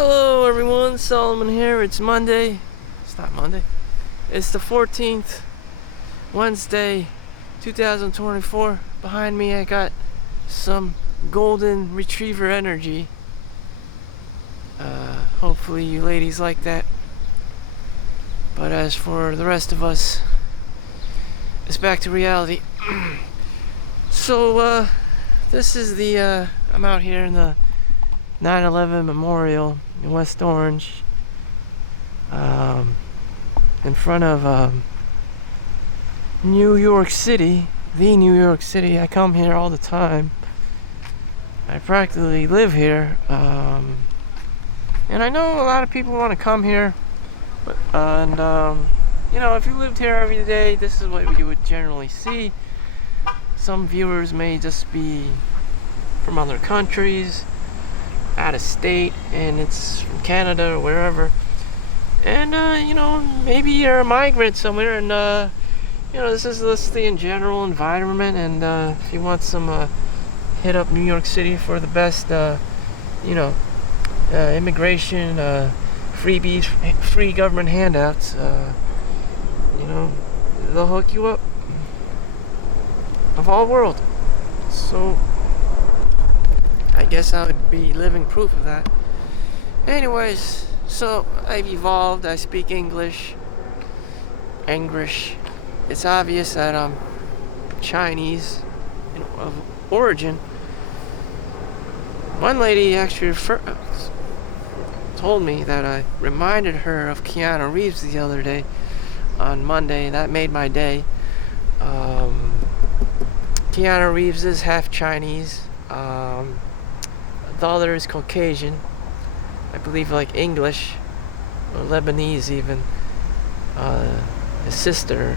Hello everyone, Solomon here. It's Monday. It's not Monday. It's the 14th, Wednesday, 2024. Behind me I got some golden retriever energy. Hopefully you ladies like that. But as for the rest of us, it's back to reality. So, this is the, I'm out here in the 9/11 Memorial in West Orange, in front of New York City, the New York City. I come here all the time. I practically live here, and I know a lot of people want to come here, but if you lived here every day, this is what you would generally see. Some viewers may just be from other countries, out of state, and it's from Canada or wherever, and maybe you're a migrant somewhere, and this is the general environment, and if you want some hit up New York City for the best immigration freebies, free government handouts. They'll hook you up of all world. So I guess I would be living proof of that. Anyways, so I've evolved. I speak English. It's obvious that I'm Chinese of origin. One lady actually told me that I reminded her of Keanu Reeves the other day on Monday. That made my day. Keanu Reeves is half Chinese. The other is Caucasian. I believe like English or Lebanese even. His sister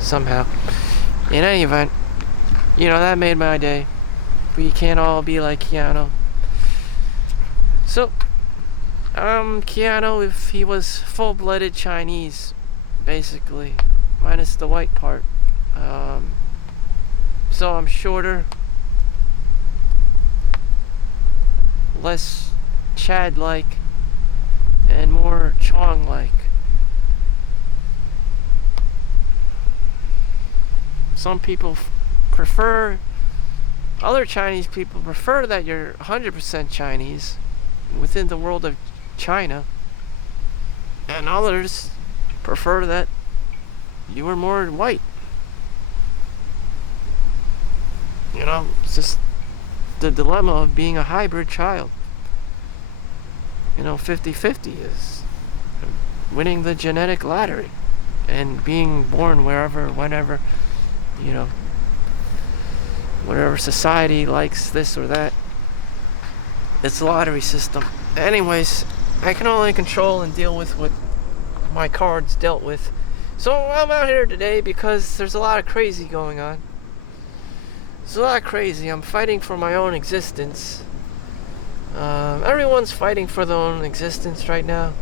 somehow. In any event, that made my day. We can't all be like Keanu. So, Keanu if he was full-blooded Chinese, basically, minus the white part. So I'm shorter, less Chad-like, and more Chong-like. Some people other Chinese people prefer that you're 100% Chinese within the world of China, and others prefer that you are more white. It's just the dilemma of being a hybrid child. 50-50 is winning the genetic lottery and being born wherever, whenever, whatever society likes this or that. It's a lottery system. Anyways, I can only control and deal with what my cards dealt with. So I'm out here today because there's a lot of crazy going on. There's a lot of crazy. I'm fighting for my own existence. Everyone's fighting for their own existence right now.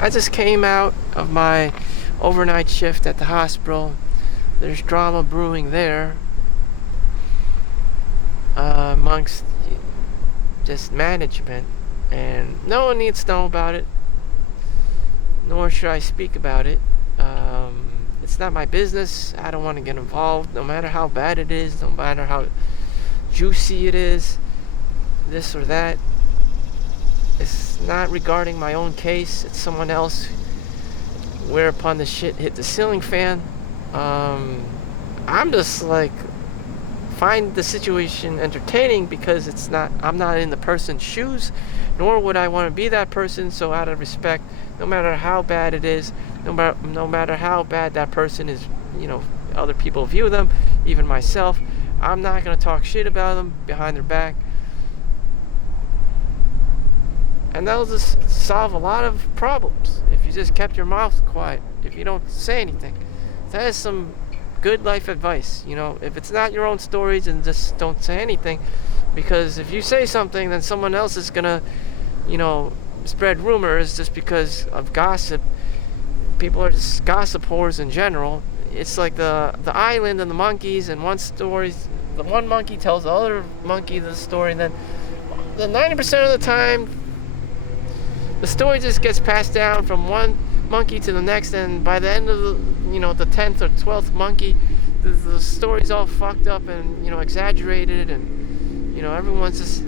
I just came out of my overnight shift at the hospital. There's drama brewing there amongst just management, and no one needs to know about it, nor should I speak about it. It's not my business. I don't want to get involved, no matter how bad it is, no matter how juicy it is, this or that. It's not regarding my own case. It's someone else, whereupon the shit hit the ceiling fan. I'm just find the situation entertaining because I'm not in the person's shoes, nor would I want to be that person. So out of respect, no matter how bad it is, no matter how bad that person is, other people view them, even myself, I'm not going to talk shit about them behind their back. And that'll just solve a lot of problems if you just kept your mouth quiet, if you don't say anything. That is some good life advice. If it's not your own stories, then just don't say anything. Because if you say something, then someone else is going to, spread rumors just because of gossip. People are just gossip whores in general. It's like the island and the monkeys, and one story the one monkey tells the other monkey the story, and then the 90% of the time, the story just gets passed down from one monkey to the next, and by the end of the 10th or 12th monkey, the story's all fucked up and, exaggerated, and, everyone's just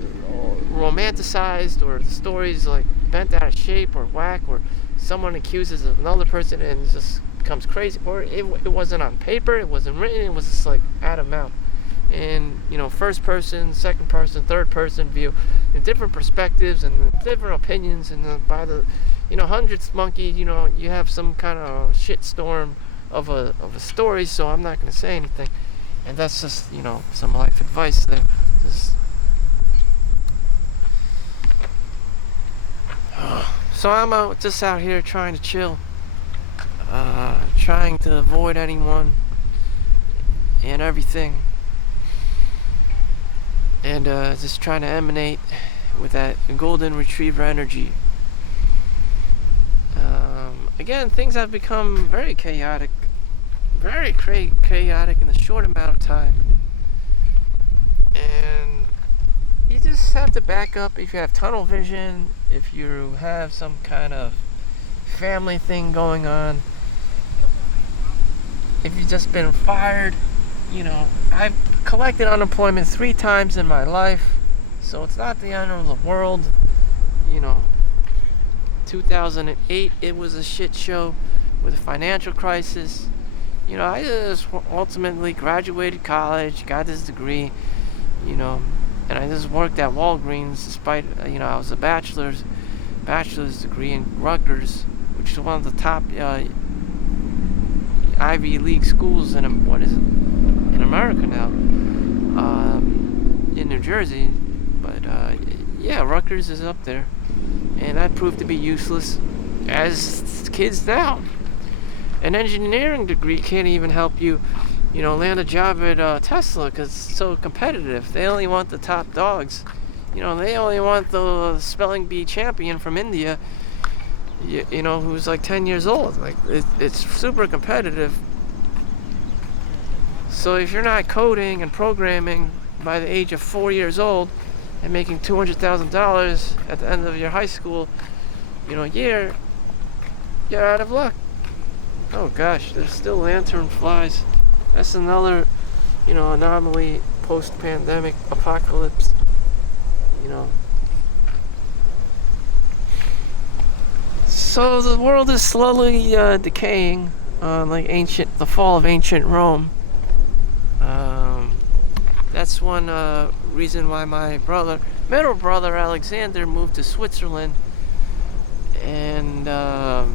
romanticized, or the story's like bent out of shape or whack, or someone accuses of another person and it just becomes crazy, or it wasn't on paper, it wasn't written, it was just like out of mouth. And first person, second person, third person view, different perspectives and different opinions, and by the 100th monkey, you have some kind of shit storm of a story. So I'm not going to say anything, and that's just some life advice there. So I'm just out here trying to chill, trying to avoid anyone and everything, and just trying to emanate with that golden retriever energy. Again, things have become very chaotic in a short amount of time, and you just have to back up. If you have tunnel vision, if you have some kind of family thing going on, if you've just been fired, I've collected unemployment 3 times in my life, so it's not the end of the world. 2008, it was a shit show with a financial crisis. I just ultimately graduated college, got this degree, and I just worked at Walgreens despite, I was a bachelor's degree in Rutgers, which is one of the top Ivy League schools in America now, in New Jersey. But yeah, Rutgers is up there, and that proved to be useless as kids now. An engineering degree can't even help you, land a job at Tesla, because it's so competitive. They only want the top dogs. They only want the spelling bee champion from India, who's like 10 years old. Like, it's super competitive. So if you're not coding and programming by the age of 4 years old and making $200,000 at the end of your high school, year, you're out of luck. Oh gosh, there's still lantern flies. That's another, anomaly post-pandemic apocalypse. So the world is slowly decaying, like the fall of ancient Rome. That's one reason why my middle brother Alexander moved to Switzerland, and a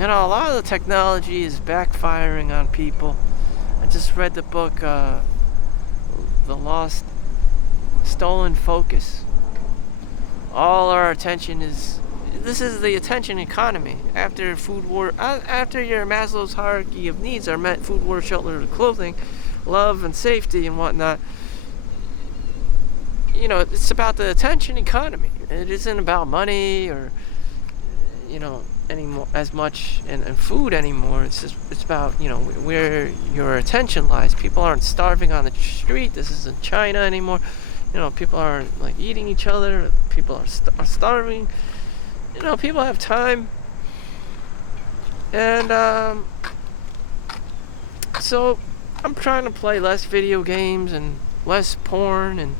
lot of the technology is backfiring on people. I just read the book, The Lost Stolen Focus. All our attention this is the attention economy. After your Maslow's hierarchy of needs are met, food, water, shelter, clothing, love, and safety and whatnot, it's about the attention economy. It isn't about money or, anymore as much and food anymore. It's about, where your attention lies. People aren't starving on the street. This isn't China anymore. People aren't like eating each other. People are starving. People have time. And so I'm trying to play less video games and less porn and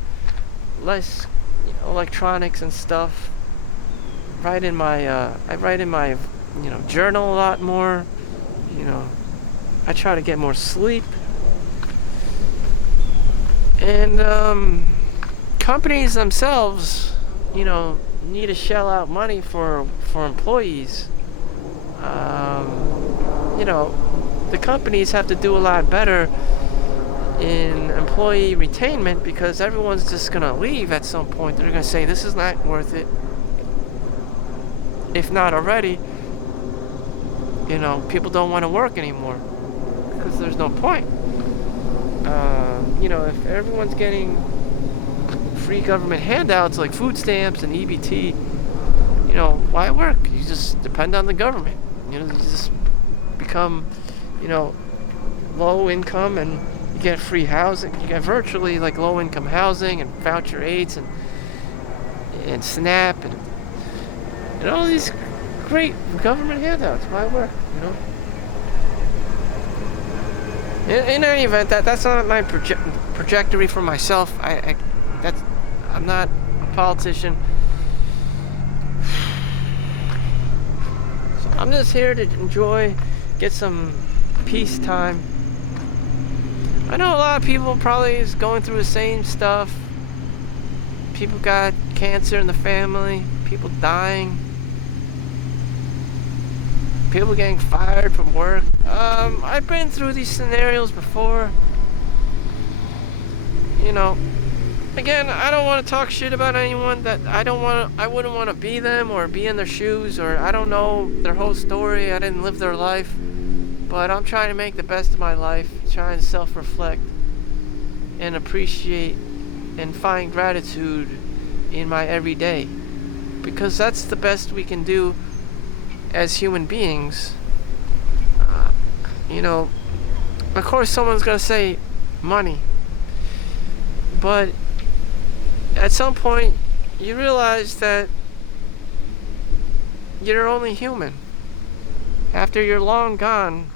less electronics and stuff. I write in my journal a lot more. I try to get more sleep. And companies themselves, need to shell out money for employees. The companies have to do a lot better in employee retainment, because everyone's just going to leave at some point. They're going to say, this is not worth it. If not already, people don't want to work anymore because there's no point. If everyone's getting free government handouts like food stamps and EBT, why work? You just depend on the government. You just become, low income, and you get free housing. You get virtually like low-income housing and voucher aids and SNAP and all these great government handouts. Why work? In any event, that's not my trajectory for myself. I'm not a politician. So I'm just here to enjoy, get some peace time. I know a lot of people probably is going through the same stuff. People got cancer in the family, people dying, people getting fired from work. I've been through these scenarios before. Again, I don't want to talk shit about anyone that I wouldn't want to be them or be in their shoes, or I don't know their whole story. I didn't live their life, but I'm trying to make the best of my life, trying to self-reflect and appreciate and find gratitude in my everyday, because that's the best we can do as human beings. Of course someone's gonna say money, but at some point you realize that you're only human. After you're long gone,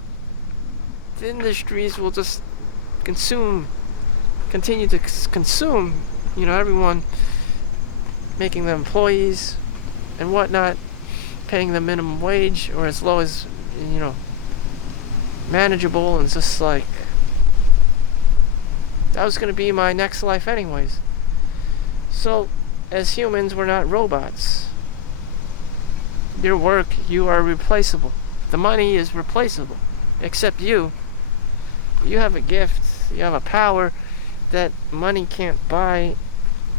the industries will just continue to consume, everyone, making them employees and whatnot, paying them minimum wage or as low as, manageable, and just like, that was going to be my next life anyways. So, as humans, we're not robots. Your work, you are replaceable. The money is replaceable. Except you. You have a gift, you have a power that money can't buy,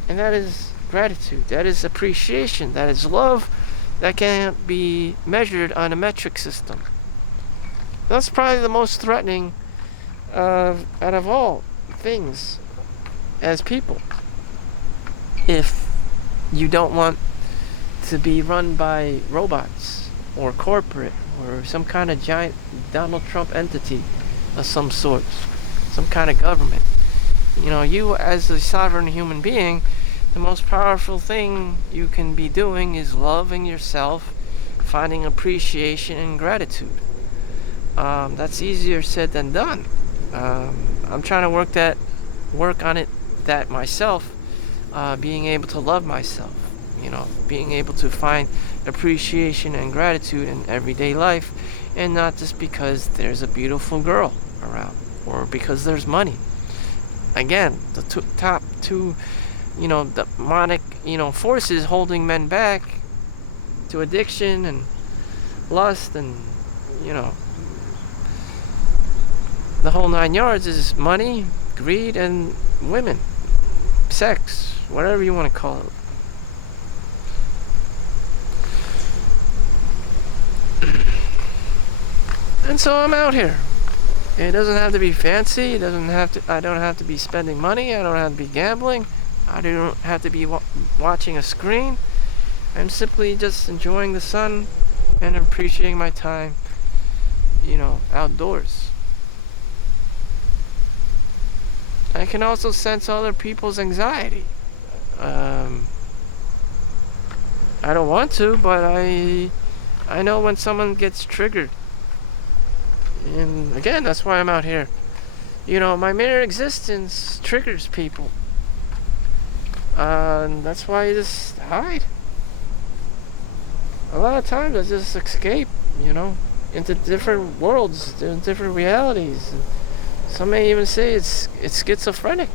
and that is gratitude, that is appreciation, that is love that can't be measured on a metric system. That's probably the most threatening out of all things as people. If you don't want to be run by robots or corporate or some kind of giant Donald Trump entity of some sort, some kind of government. You as a sovereign human being, the most powerful thing you can be doing is loving yourself, finding appreciation and gratitude. That's easier said than done. I'm trying to work on it that myself, being able to love myself, being able to find appreciation and gratitude in everyday life, and not just because there's a beautiful girl around or because there's money. Again, the top two, demonic, forces holding men back to addiction and lust and, the whole 9 yards is money, greed, and women, sex, whatever you want to call it. And so I'm out here. It doesn't have to be fancy. I don't have to be spending money. I don't have to be gambling. I don't have to be watching a screen. I'm simply just enjoying the sun and appreciating my time, outdoors. I can also sense other people's anxiety. I don't want to, but I know when someone gets triggered. And again, that's why I'm out here. My mere existence triggers people. And that's why I just hide. A lot of times I just escape, into different worlds, different realities. And some may even say it's schizophrenic.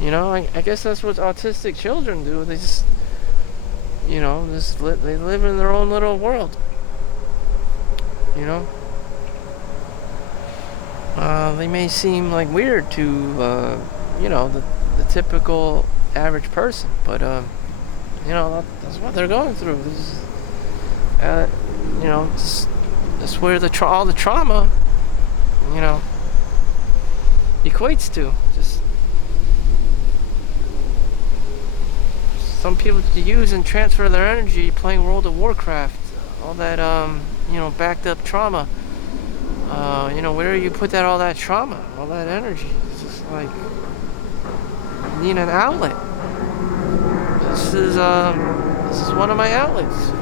I guess that's what autistic children do. They just, they live in their own little world. They may seem like weird to, the typical average person, but, that's what they're going through. This is, that's where all the trauma, equates to. Just some people use and transfer their energy playing World of Warcraft. All that, backed up trauma. Where do you put all that trauma, all that energy? like, need an outlet. This is one of my outlets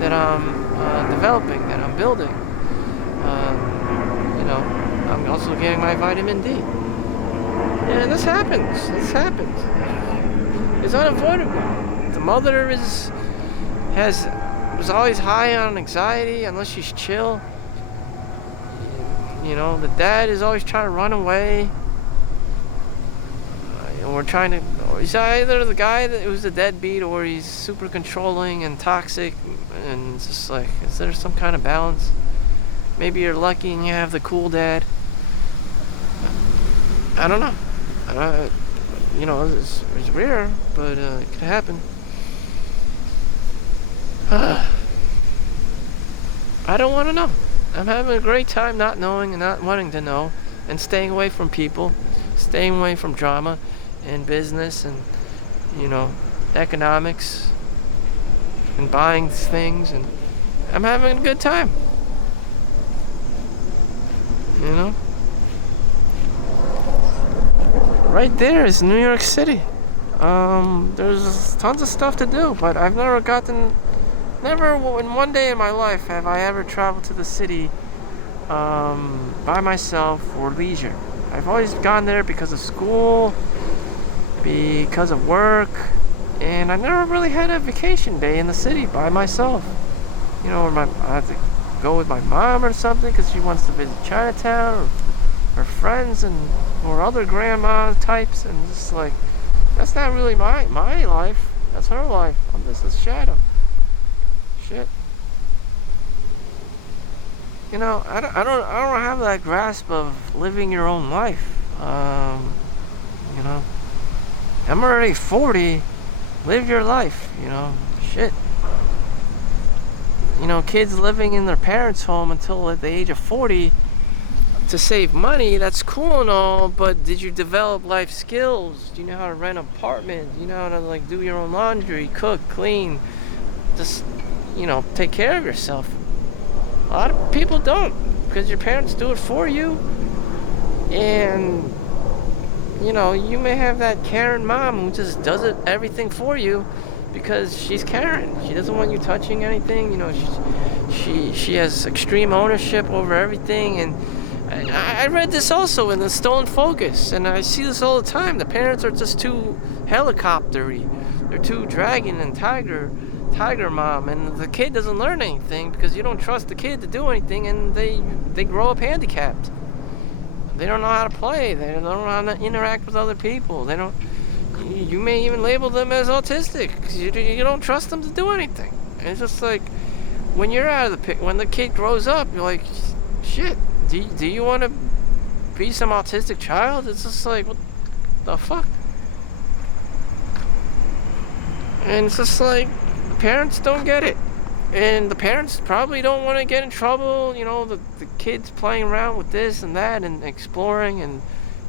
that I'm developing, that I'm building. I'm also getting my vitamin D. And this happens. It's unavoidable. The mother was always high on anxiety unless she's chill. The dad is always trying to run away. He's either the guy who's a deadbeat, or he's super controlling and toxic, and it's just like, is there some kind of balance? Maybe you're lucky and you have the cool dad. I don't know. It's rare, but it could happen. I don't want to know. I'm having a great time not knowing and not wanting to know, and staying away from people, staying away from drama and business and, economics and buying things, and I'm having a good time. Right there is New York City. There's tons of stuff to do, but I've never in one day in my life have I ever traveled to the city by myself for leisure. I've always gone there because of school, because of work, and I never really had a vacation day in the city by myself. I have to go with my mom or something because she wants to visit Chinatown, or friends or other grandma types, and just like, that's not really my life. That's her life. I'm just a shadow. Shit. I don't have that grasp of living your own life. I'm already 40. Live your life. Shit. Kids living in their parents' home until at the age of 40 to save money, that's cool and all, but did you develop life skills? Do you know how to rent an apartment? Do you know how to do your own laundry, cook, clean, just take care of yourself? A lot of people don't, because your parents do it for you. And you may have that Karen mom who just does everything for you because she's Karen. She doesn't want you touching anything. She has extreme ownership over everything. And I read this also in The Stolen Focus, and I see this all the time. The parents are just too helicopter-y. They're too dragon and tiger mom, and the kid doesn't learn anything because you don't trust the kid to do anything, and they grow up handicapped. They don't know how to play. They don't know how to interact with other people. You may even label them as autistic because you don't trust them to do anything. And it's just like, when you're out of the picture, when the kid grows up, you're like, shit, do you want to be some autistic child? It's just like, what the fuck? And it's just like, the parents don't get it. And the parents probably don't want to get in trouble. The kids playing around with this and that and exploring, and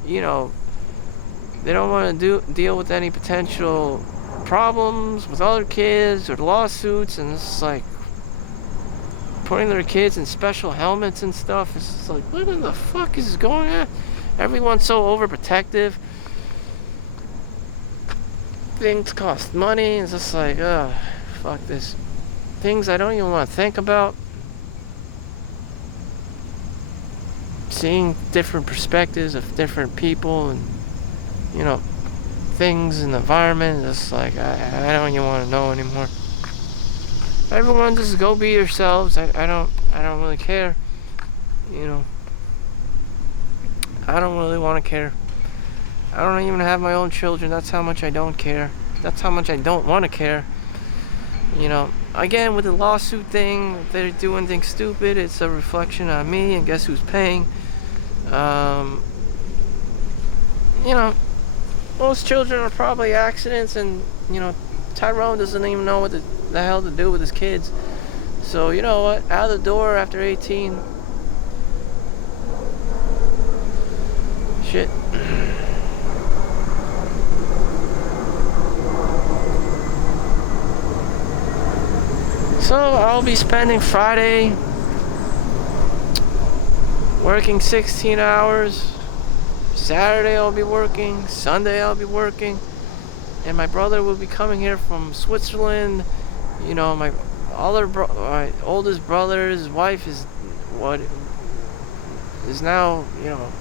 they don't want to deal with any potential problems with other kids or lawsuits. And it's like, putting their kids in special helmets and stuff. It's just like, what in the fuck is going on? Everyone's so overprotective. Things cost money. It's just like, fuck this. Things I don't even want to think about. Seeing different perspectives of different people and, things in the environment. It's like, I don't even want to know anymore. Everyone just go be yourselves. I don't really care. I don't really want to care. I don't even have my own children. That's how much I don't care. That's how much I don't want to care. Again, with the lawsuit thing, if they're doing things stupid, it's a reflection on me, and guess who's paying? Most children are probably accidents, and, Tyrone doesn't even know what the hell to do with his kids. So, you know what? Out the door after 18. Shit. So I'll be spending Friday working 16 hours, Saturday I'll be working, Sunday I'll be working, and my brother will be coming here from Switzerland. You know, my oldest brother's wife is now, you know,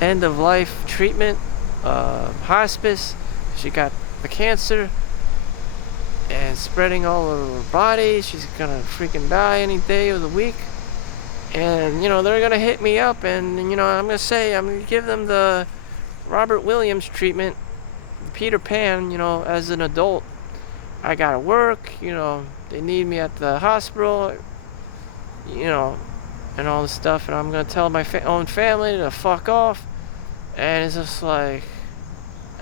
end of life treatment, hospice. She got the cancer and spreading all over her body. She's gonna freaking die any day of the week. And, you know, they're gonna hit me up, and, you know, I'm gonna give them the Robert Williams treatment, Peter Pan, you know, as an adult. I gotta work, you know, they need me at the hospital, you know, and all this stuff, and I'm gonna tell my own family to fuck off. And it's just like,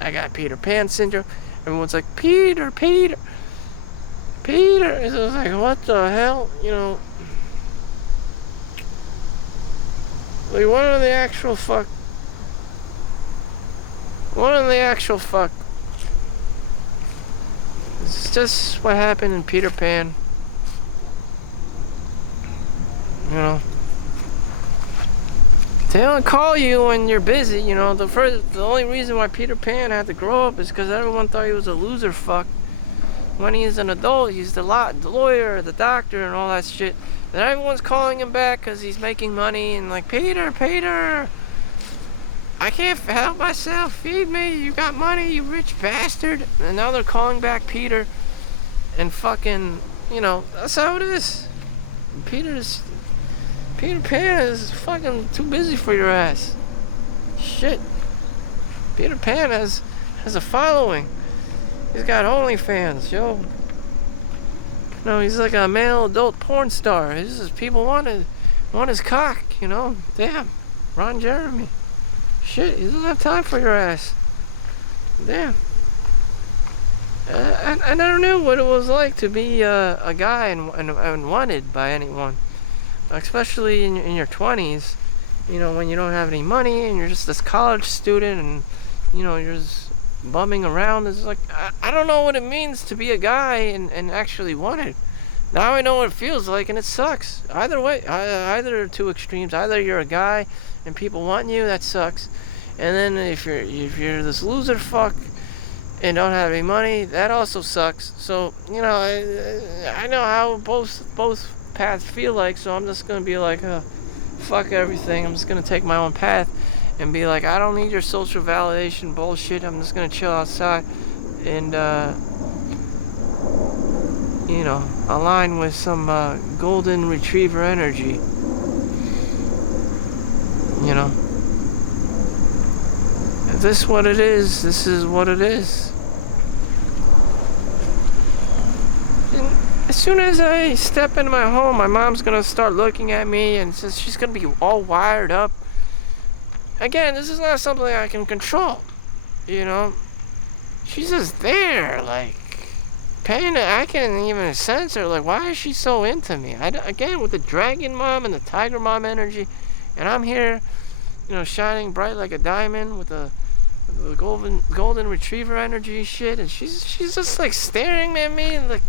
I got Peter Pan syndrome. Everyone's like, Peter. It's just like, what the hell, you know? Like, what in the actual fuck? It's just what happened in Peter Pan. You know, they don't call you when you're busy. You know, the only reason why Peter Pan had to grow up is because everyone thought he was a loser fuck. When he's an adult, he's the lawyer, the doctor, and all that shit. Then everyone's calling him back because he's making money, and like, Peter, I can't help myself. Feed me. You got money, you rich bastard. And now they're calling back Peter, and fucking, you know, that's how it is. Peter Pan is fucking too busy for your ass. Shit. Peter Pan has a following. He's got OnlyFans, yo. No, he's like a male adult porn star. He's just, people want his cock, you know. Damn. Ron Jeremy. Shit, he doesn't have time for your ass. Damn. I never knew what it was like to be a guy and wanted by anyone. Especially in your 20s, you know, when you don't have any money and you're just this college student and, you know, you're just bumming around. It's like, I don't know what it means to be a guy and actually wanted. Now I know what it feels like, and it sucks. Either way, either two extremes. Either you're a guy and people want you, that sucks. And then if you're this loser fuck and don't have any money, that also sucks. So, you know, I know how both paths feel like, so I'm just gonna be like, fuck everything. I'm just gonna take my own path and be like, I don't need your social validation bullshit. I'm just gonna chill outside and you know, align with some golden retriever energy. You know, if this is what it is, this is what it is. As soon as I step into my home, my mom's gonna start looking at me, and she's gonna be all wired up. Again, this is not something I can control, you know. She's just there, like, I can't even sense her. Like, why is she so into me? Again, with the dragon mom and the tiger mom energy, and I'm here, you know, shining bright like a diamond with the golden retriever energy shit, and she's just like staring at me and like,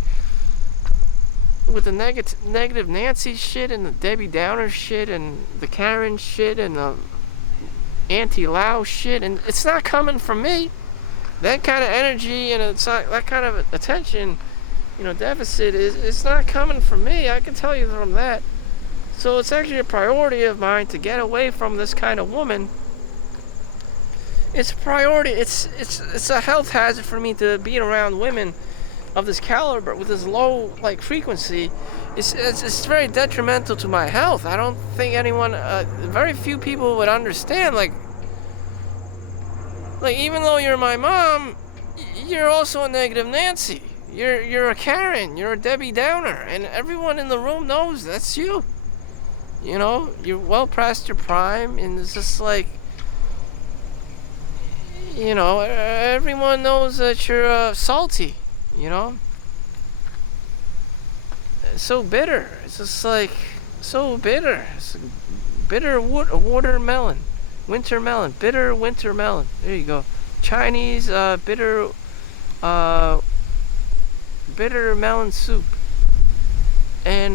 with the negative Nancy shit and the Debbie Downer shit and the Karen shit and the anti-Lao shit, and it's not coming from me. That kind of energy and that kind of attention, you know, deficit it's not coming from me. I can tell you from that. So it's actually a priority of mine to get away from this kind of woman. It's a priority. It's a health hazard for me to be around women of this caliber with this low like frequency. It's very detrimental to my health. I don't think anyone, very few people would understand. Like even though you're my mom, you're also a negative Nancy. You're a Karen. You're a Debbie Downer, and everyone in the room knows that's you. You know, you're well past your prime, and it's just like, you know, everyone knows that you're salty. You know, it's so bitter. It's just like so bitter. It's bitter watermelon, winter melon, bitter winter melon. There you go. Chinese bitter melon soup. And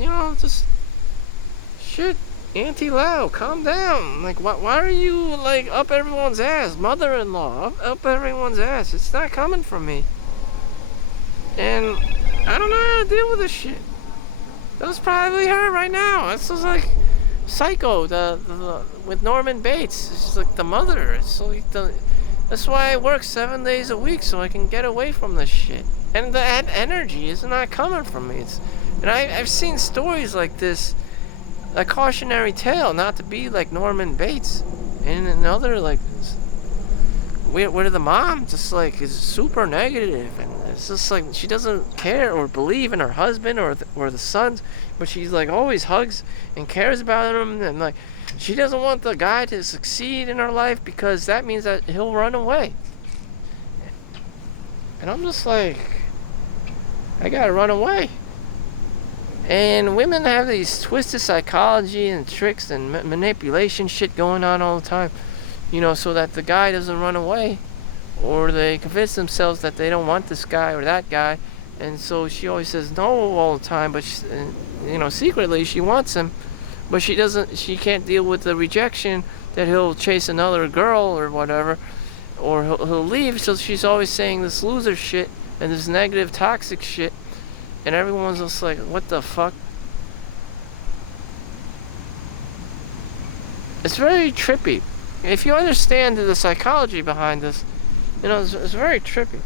you know, just shit. Auntie Lau, calm down. Like, why are you, like, up everyone's ass? Mother-in-law, up everyone's ass. It's not coming from me. And I don't know how to deal with this shit. That's probably her right now. It's just like Psycho, with Norman Bates. It's just like the mother. It's like that's why I work 7 days a week, so I can get away from this shit. And that energy is not coming from me. And I've seen stories like this, a cautionary tale not to be like Norman Bates. And another, like, where the mom just like is super negative, and it's just like she doesn't care or believe in her husband or the sons, but she's like always hugs and cares about him, and like she doesn't want the guy to succeed in her life because that means that he'll run away. And I'm just like, I gotta run away. And women have these twisted psychology and tricks and manipulation shit going on all the time, so that the guy doesn't run away, or they convince themselves that they don't want this guy or that guy, and so she always says no all the time, but secretly she wants him, but she can't deal with the rejection that he'll chase another girl or whatever, or he'll leave, so she's always saying this loser shit and this negative toxic shit, and everyone's just like, what the fuck? It's very trippy. If you understand the psychology behind this, it's very trippy.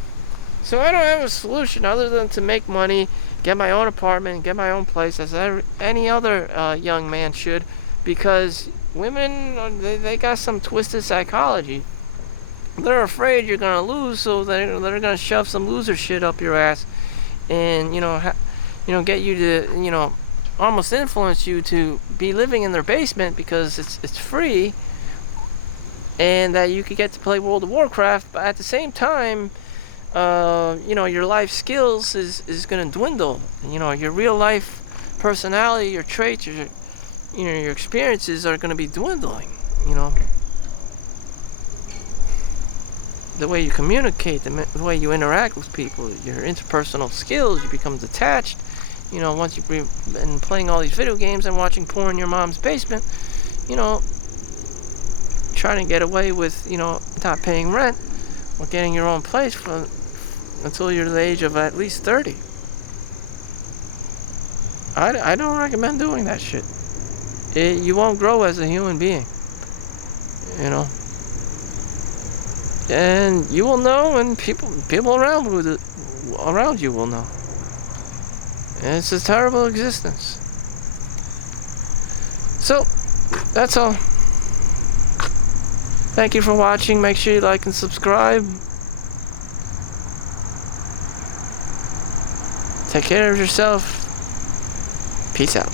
So I don't have a solution other than to make money, get my own apartment, get my own place, as any other young man should, because women, they got some twisted psychology. They're afraid you're going to lose, so they're going to shove some loser shit up your ass, and, get you to, almost influence you to be living in their basement because it's free, and that you could get to play World of Warcraft, but at the same time, your life skills is going to dwindle. Your real life personality, your traits, your experiences are going to be dwindling. The way you communicate, the way you interact with people, your interpersonal skills, you become detached. Once you've been playing all these video games and watching porn in your mom's basement, trying to get away with, not paying rent or getting your own place until you're the age of at least 30. I don't recommend doing that shit. You won't grow as a human being, and you will know, and people around you will know. And it's a terrible existence. So, that's all. Thank you for watching. Make sure you like and subscribe. Take care of yourself. Peace out.